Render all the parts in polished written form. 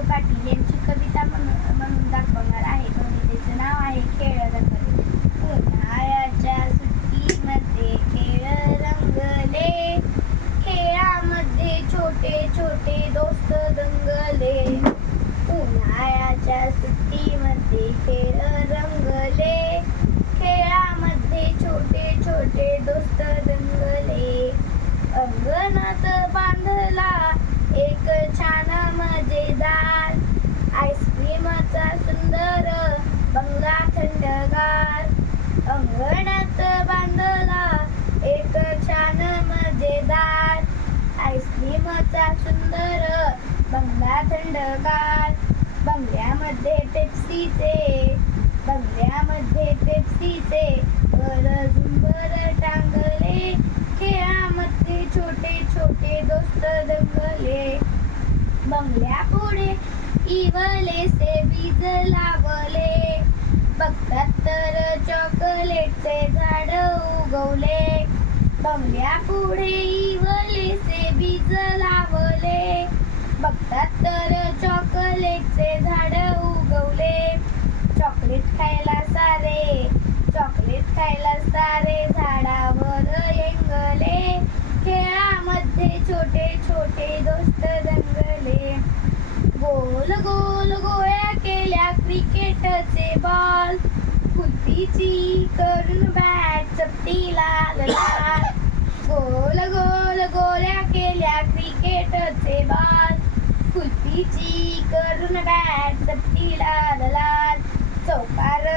बंडू पाटील यांची कविता म्हणून दाखवणार आहे. कवितेचं नाव आहे खेळ रंगले. उन्हाळ्याच्या सुट्टीमध्ये खेळ रंगले, खेळामध्ये छोटे छोटे दोस्त दंगले. उन्हाळ्याच्या सुट्टीमध्ये खेळ रंगले, खेळामध्ये छोटे छोटे दोस्त दंगले. अंगणात बांधला एक छान मजेदार आईस्क्रीमचा सुंदर बंगला थंडगार. अंगणात बांधला एक छान मजेदार आईस्क्रीमचा सुंदर बंगला थंडगार. बंगल्यामध्ये पेप्सीचे झुंबर टांगले, खेळामध्ये छोटे छोटे दोस्त दंगले. बंगल्यापुढे इवलेसे बीज लावले, बघतात तर चॉकलेटचे झाड उगवले. बंगल्यापुढे इवलेसे बीज लावले, बघतात तर चॉकलेटचे झाड उगवले. चॉकलेट खायला सारे झाडावर येंगले, खेळामध्ये छोटे छोटे दोस्त दंगले. गोल गोल गोळ्या केल्या क्रिकेटचे बॉल, कुस्तीची करून बॅट चपटी लाल लाल. गोल गोल गोळ्या केल्या क्रिकेटचे बॉल, कुस्तीची करून बॅट चपटी लाल लाल. चौकार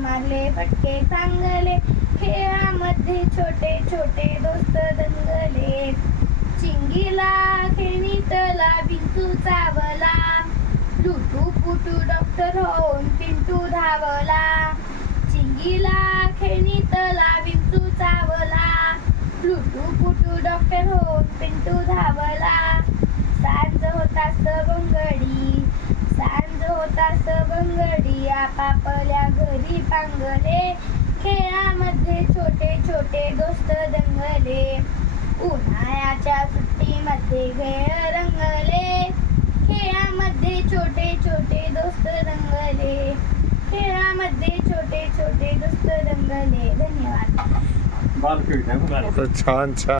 मारले फटके चांगले, खेळामध्ये छोटे छोटे दोस्त दंगले. चिंगीला खेळणीतला विंचू चावला, लुटू पुटू डॉक्टर होऊन पिंटू धावला. चिंगीला खेळणीतला विंचू चावला, लुटू पुटू डॉक्टर होऊन पिंटू धावला. सांज होता सवंगडी आपापल्या घरी पांगले, खेळामध्ये छोटे छोटे दोस्त दंगले. उन्हाळ्याच्या सुट्टीमध्ये खेळ रंगले, खेळामध्ये छोटे छोटे दोस्त दंगले. खेळामध्ये छोटे छोटे दोस्त दंगले. धन्यवाद. छान छान.